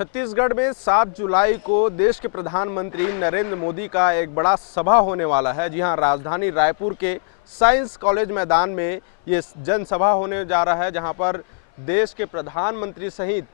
छत्तीसगढ़ में 7 जुलाई को देश के प्रधानमंत्री नरेंद्र मोदी का एक बड़ा सभा होने वाला है। जी हां, राजधानी रायपुर के साइंस कॉलेज मैदान में ये जनसभा होने जा रहा है, जहां पर देश के प्रधानमंत्री सहित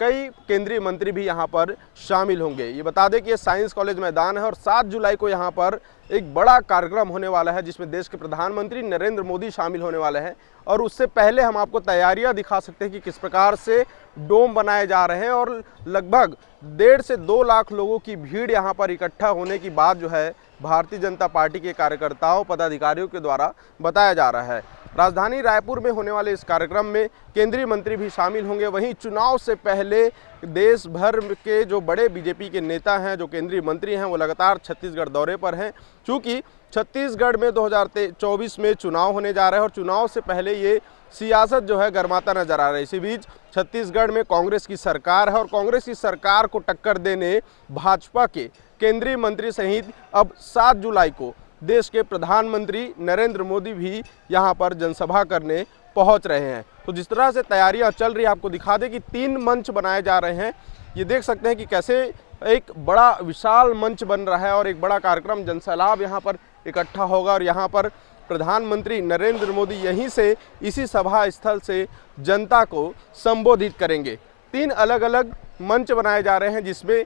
कई केंद्रीय मंत्री भी यहां पर शामिल होंगे। ये बता दें कि ये साइंस कॉलेज मैदान है और 7 जुलाई को यहां पर एक बड़ा कार्यक्रम होने वाला है, जिसमें देश के प्रधानमंत्री नरेंद्र मोदी शामिल होने वाले हैं। और उससे पहले हम आपको तैयारियां दिखा सकते हैं कि किस प्रकार से डोम बनाए जा रहे हैं और लगभग 1.5 से 2 लाख लोगों की भीड़ यहां पर इकट्ठा होने की बात जो है भारतीय जनता पार्टी के कार्यकर्ताओं पदाधिकारियों के द्वारा बताया जा रहा है। राजधानी रायपुर में होने वाले इस कार्यक्रम में केंद्रीय मंत्री भी शामिल होंगे। वहीं चुनाव से पहले देश भर के जो बड़े बीजेपी के नेता हैं, जो केंद्रीय मंत्री हैं, वो लगातार छत्तीसगढ़ दौरे पर हैं। चूँकि छत्तीसगढ़ में 2024 में चुनाव होने जा रहे हैं और चुनाव से पहले ये सियासत जो है गर्माता नजर आ रही है। इसी बीच छत्तीसगढ़ में कांग्रेस की सरकार है और कांग्रेस की सरकार को टक्कर देने भाजपा के केंद्रीय मंत्री सहित अब 7 जुलाई को देश के प्रधानमंत्री नरेंद्र मोदी भी यहां पर जनसभा करने पहुंच रहे हैं। तो जिस तरह से तैयारियां चल रही है, आपको दिखा दें कि 3 मंच बनाए जा रहे हैं। ये देख सकते हैं कि कैसे एक बड़ा विशाल मंच बन रहा है और एक बड़ा कार्यक्रम जनसैलाब यहां पर इकट्ठा होगा और यहां पर प्रधानमंत्री नरेंद्र मोदी यहीं से इसी सभा स्थल से जनता को संबोधित करेंगे। 3 अलग अलग मंच बनाए जा रहे हैं, जिसमें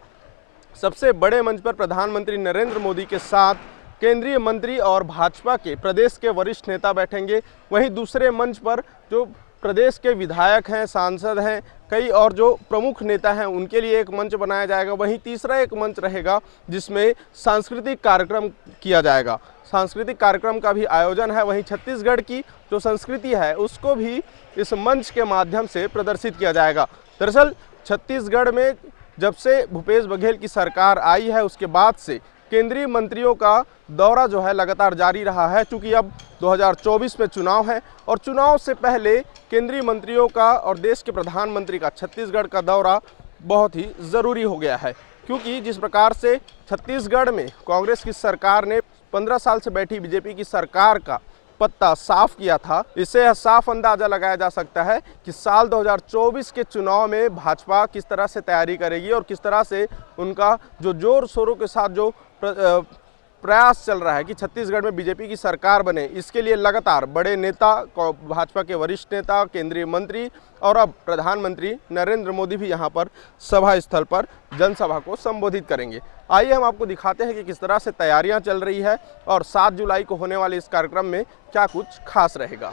सबसे बड़े मंच पर प्रधानमंत्री नरेंद्र मोदी के साथ केंद्रीय मंत्री और भाजपा के प्रदेश के वरिष्ठ नेता बैठेंगे। वहीं दूसरे मंच पर जो प्रदेश के विधायक हैं, सांसद हैं, कई और जो प्रमुख नेता हैं, उनके लिए एक मंच बनाया जाएगा। वहीं तीसरा एक मंच रहेगा जिसमें सांस्कृतिक कार्यक्रम किया जाएगा। सांस्कृतिक कार्यक्रम का भी आयोजन है। वहीं छत्तीसगढ़ की जो संस्कृति है उसको भी इस मंच के माध्यम से प्रदर्शित किया जाएगा। दरअसल छत्तीसगढ़ में जब से भूपेश बघेल की सरकार आई है, उसके बाद से केंद्रीय मंत्रियों का दौरा जो है लगातार जारी रहा है। चूँकि अब 2024 में चुनाव है और चुनाव से पहले केंद्रीय मंत्रियों का और देश के प्रधानमंत्री का छत्तीसगढ़ का दौरा बहुत ही ज़रूरी हो गया है। क्योंकि जिस प्रकार से छत्तीसगढ़ में कांग्रेस की सरकार ने 15 साल से बैठी बीजेपी की सरकार का पत्ता साफ किया था, इससे साफ अंदाजा लगाया जा सकता है कि साल 2024 के चुनाव में भाजपा किस तरह से तैयारी करेगी और किस तरह से उनका जो जोर शोरों के साथ जो प्रयास चल रहा है कि छत्तीसगढ़ में बीजेपी की सरकार बने, इसके लिए लगातार बड़े नेता, भाजपा के वरिष्ठ नेता, केंद्रीय मंत्री और अब प्रधानमंत्री नरेंद्र मोदी भी यहां पर सभा स्थल पर जनसभा को संबोधित करेंगे। आइए हम आपको दिखाते हैं कि किस तरह से तैयारियां चल रही है और 7 जुलाई को होने वाले इस कार्यक्रम में क्या कुछ खास रहेगा।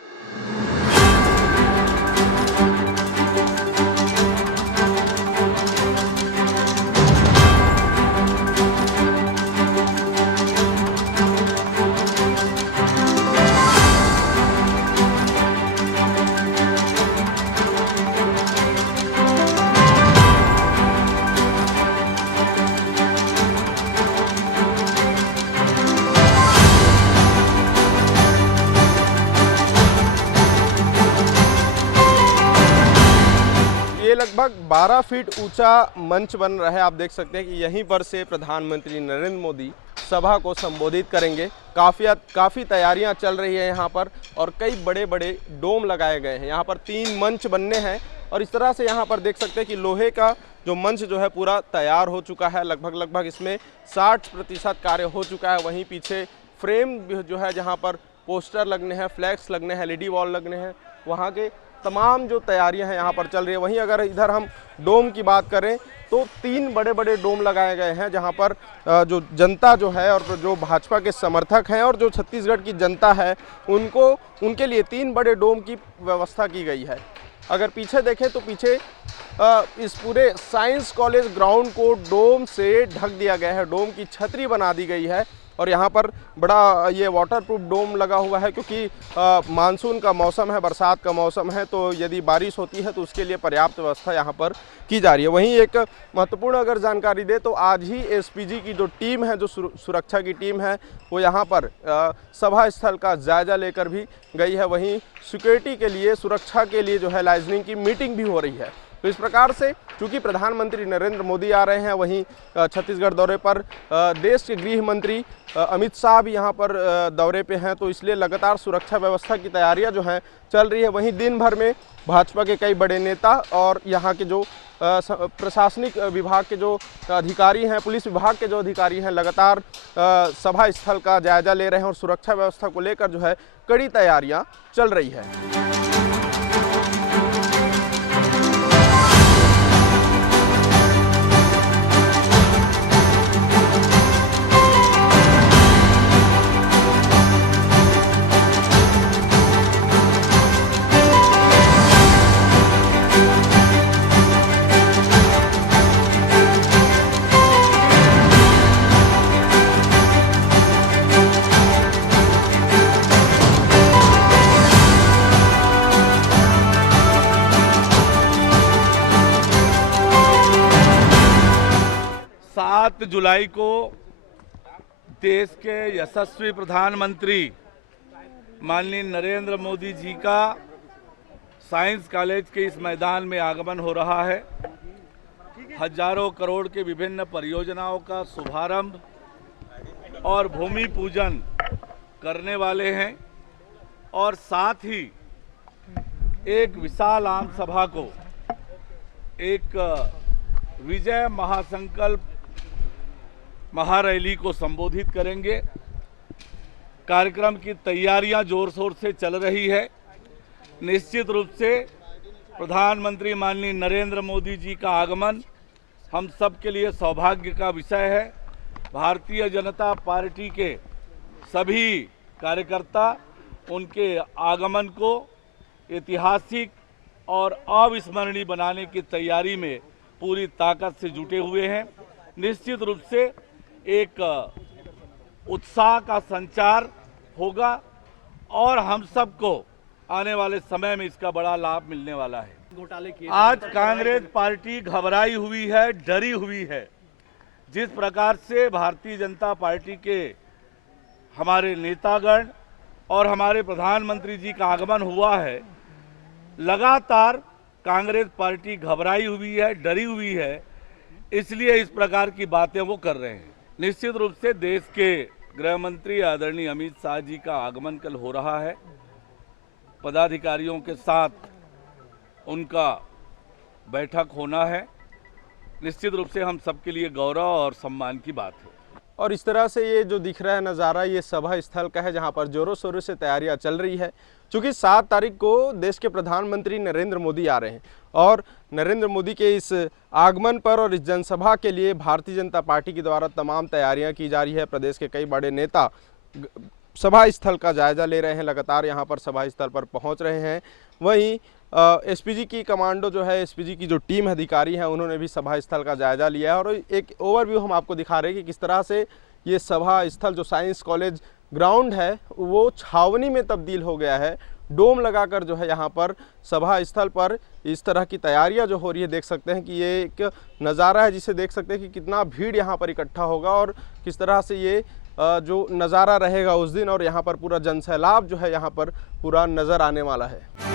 लगभग 12 फीट ऊंचा मंच बन रहा है। आप देख सकते हैं कि यहीं पर से प्रधानमंत्री नरेंद्र मोदी सभा को संबोधित करेंगे। काफ़ी तैयारियां चल रही है यहाँ पर और कई बड़े बड़े डोम लगाए गए हैं। यहाँ पर 3 मंच बनने हैं और इस तरह से यहाँ पर देख सकते हैं कि लोहे का जो मंच जो है पूरा तैयार हो चुका है। लगभग इसमें 60% कार्य हो चुका है। वहीं पीछे फ्रेम जो है जहाँ पर पोस्टर लगने हैं, फ्लैक्स लगने हैं, LED वॉल लगने हैं, वहाँ के तमाम जो तैयारियां हैं यहाँ पर चल रही है। वहीं अगर इधर हम डोम की बात करें तो 3 बड़े बड़े डोम लगाए गए हैं, जहाँ पर जो जनता जो है और जो भाजपा के समर्थक हैं और जो छत्तीसगढ़ की जनता है उनके लिए 3 बड़े डोम की व्यवस्था की गई है। अगर पीछे देखें तो पीछे इस पूरे साइंस कॉलेज ग्राउंड को डोम से ढक दिया गया है, डोम की छतरी बना दी गई है और यहाँ पर बड़ा ये वाटरप्रूफ डोम लगा हुआ है। क्योंकि मानसून का मौसम है, बरसात का मौसम है, तो यदि बारिश होती है तो उसके लिए पर्याप्त व्यवस्था यहाँ पर की जा रही है। वहीं एक महत्वपूर्ण अगर जानकारी दे तो आज ही SPG की जो टीम है, जो सुरक्षा की टीम है, वो यहाँ पर सभा स्थल का जायजा लेकर भी गई है। वहीं सिक्योरिटी के लिए, सुरक्षा के लिए जो है लाइजनिंग की मीटिंग भी हो रही है। तो इस प्रकार से चूंकि प्रधानमंत्री नरेंद्र मोदी आ रहे हैं, वहीं छत्तीसगढ़ दौरे पर देश के गृह मंत्री अमित शाह भी यहाँ पर दौरे पे हैं, तो इसलिए लगातार सुरक्षा व्यवस्था की तैयारियां जो हैं चल रही है। वहीं दिन भर में भाजपा के कई बड़े नेता और यहाँ के जो प्रशासनिक विभाग के जो अधिकारी हैं, पुलिस विभाग के जो अधिकारी हैं, लगातार सभा स्थल का जायजा ले रहे हैं और सुरक्षा व्यवस्था को लेकर जो है कड़ी तैयारियां चल रही है। जुलाई को देश के यशस्वी प्रधानमंत्री माननीय नरेंद्र मोदी जी का साइंस कॉलेज के इस मैदान में आगमन हो रहा है। हजारों करोड़ के विभिन्न परियोजनाओं का शुभारंभ और भूमि पूजन करने वाले हैं और साथ ही एक विशाल आम सभा को एक विजय महासंकल्प महारैली को संबोधित करेंगे। कार्यक्रम की तैयारियां जोर शोर से चल रही है। निश्चित रूप से प्रधानमंत्री माननीय नरेंद्र मोदी जी का आगमन हम सब के लिए सौभाग्य का विषय है। भारतीय जनता पार्टी के सभी कार्यकर्ता उनके आगमन को ऐतिहासिक और अविस्मरणीय बनाने की तैयारी में पूरी ताकत से जुटे हुए हैं। निश्चित रूप से एक उत्साह का संचार होगा और हम सबको आने वाले समय में इसका बड़ा लाभ मिलने वाला है। आज कांग्रेस पार्टी घबराई हुई है, डरी हुई है। जिस प्रकार से भारतीय जनता पार्टी के हमारे नेतागण और हमारे प्रधानमंत्री जी का आगमन हुआ है, लगातार कांग्रेस पार्टी घबराई हुई है, डरी हुई है, इसलिए इस प्रकार की बातें वो कर रहे हैं। निश्चित रूप से देश के गृह मंत्री आदरणीय अमित शाह जी का आगमन कल हो रहा है। पदाधिकारियों के साथ उनका बैठक होना है। निश्चित रूप से हम सबके लिए गौरव और सम्मान की बात है। और इस तरह से ये जो दिख रहा है नज़ारा, ये सभा स्थल का है जहां पर जोरों शोरों से तैयारियां चल रही है। चूँकि 7 तारीख को देश के प्रधानमंत्री नरेंद्र मोदी आ रहे हैं और नरेंद्र मोदी के इस आगमन पर और इस जनसभा के लिए भारतीय जनता पार्टी के द्वारा तमाम तैयारियां की जा रही है। प्रदेश के कई बड़े नेता सभा स्थल का जायजा ले रहे हैं, लगातार यहां पर सभा स्थल पर पहुंच रहे हैं। वहीं एसपीजी की कमांडो जो है, एसपीजी की जो टीम अधिकारी हैं, उन्होंने भी सभा स्थल का जायजा लिया है और एक ओवरव्यू हम आपको दिखा रहे हैं कि किस तरह से ये सभा स्थल जो साइंस कॉलेज ग्राउंड है वो छावनी में तब्दील हो गया है। डोम लगाकर जो है यहाँ पर सभा स्थल पर इस तरह की तैयारियां जो हो रही है, देख सकते हैं कि ये एक नज़ारा है जिसे देख सकते हैं कि कितना भीड़ यहाँ पर इकट्ठा होगा और किस तरह से ये जो नज़ारा रहेगा उस दिन, और यहाँ पर पूरा जनसैलाब जो है यहाँ पर पूरा नज़र आने वाला है।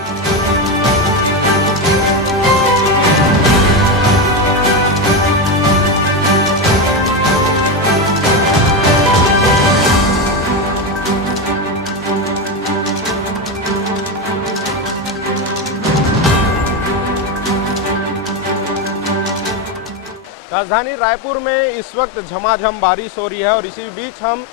राजधानी रायपुर में इस वक्त झमाझम बारिश हो रही है और इसी बीच हम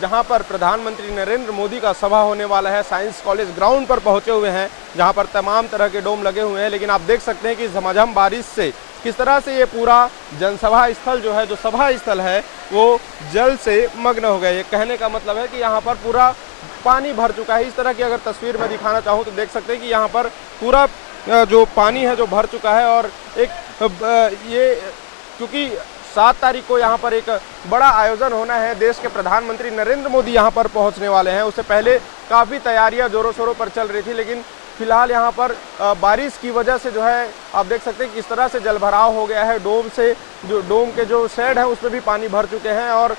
जहां पर प्रधानमंत्री नरेंद्र मोदी का सभा होने वाला है साइंस कॉलेज ग्राउंड पर पहुंचे हुए हैं, जहां पर तमाम तरह के डोम लगे हुए हैं। लेकिन आप देख सकते हैं कि झमाझम बारिश से किस तरह से ये पूरा जनसभा स्थल जो है, जो सभा स्थल है, वो जल से मग्न हो गया। ये कहने का मतलब है कि यहाँ पर पूरा पानी भर चुका है। इस तरह की अगर तस्वीर में दिखाना चाहूँ तो देख सकते हैं कि यहाँ पर पूरा जो पानी है जो भर चुका है। और एक ये क्योंकि 7 तारीख को यहाँ पर एक बड़ा आयोजन होना है, देश के प्रधानमंत्री नरेंद्र मोदी यहाँ पर पहुँचने वाले हैं। उससे पहले काफ़ी तैयारियां जोरों शोरों पर चल रही थी, लेकिन फिलहाल यहाँ पर बारिश की वजह से जो है आप देख सकते हैं कि इस तरह से जलभराव हो गया है। डोम के जो शेड है उसमें भी पानी भर चुके हैं और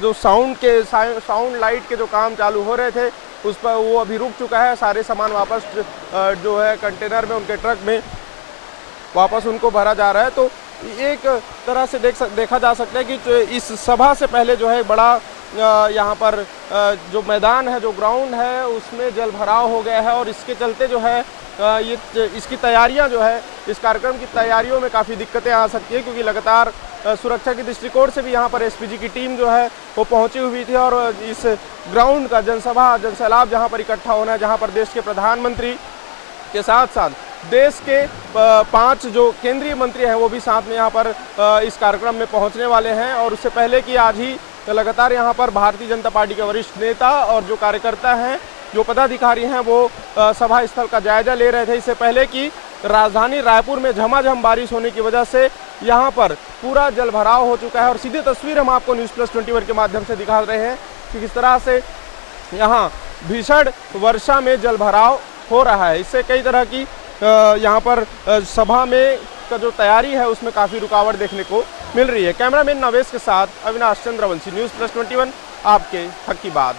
जो साउंड लाइट के जो काम चालू हो रहे थे उस पर वो अभी रुक चुका है। सारे सामान वापस जो है कंटेनर में, उनके ट्रक में वापस उनको भरा जा रहा है। तो एक तरह से देखा जा सकता है कि इस सभा से पहले जो है बड़ा यहाँ पर जो मैदान है, जो ग्राउंड है, उसमें जल भराव हो गया है और इसके चलते जो है इसकी तैयारियां जो है, इस कार्यक्रम की तैयारियों में काफ़ी दिक्कतें आ सकती है, क्योंकि लगातार सुरक्षा के दृष्टिकोण से भी यहाँ पर एसपीजी की टीम जो है वो पहुंची हुई थी और इस ग्राउंड का जनसैलाब जहाँ पर इकट्ठा होना है, जहाँ पर देश के प्रधानमंत्री के साथ साथ देश के 5 जो केंद्रीय मंत्री हैं वो भी साथ में यहाँ पर इस कार्यक्रम में पहुँचने वाले हैं। और उससे पहले कि आज ही लगातार यहाँ पर भारतीय जनता पार्टी के वरिष्ठ नेता और जो कार्यकर्ता हैं, जो पदाधिकारी हैं, वो सभा स्थल का जायजा ले रहे थे। इससे पहले कि राजधानी रायपुर में झमाझम बारिश होने की वजह से यहाँ पर पूरा जलभराव हो चुका है और सीधी तस्वीर हम आपको News+21 के माध्यम से दिखा रहे हैं कि किस तरह से यहाँ भीषण वर्षा में जलभराव हो रहा है। इससे कई तरह की यहाँ पर सभा में का जो तैयारी है उसमें काफ़ी रुकावट देखने को मिल रही है। कैमरामैन नवेश के साथ अविनाश चंद्रवंशी, News+21, आपके हक की बात।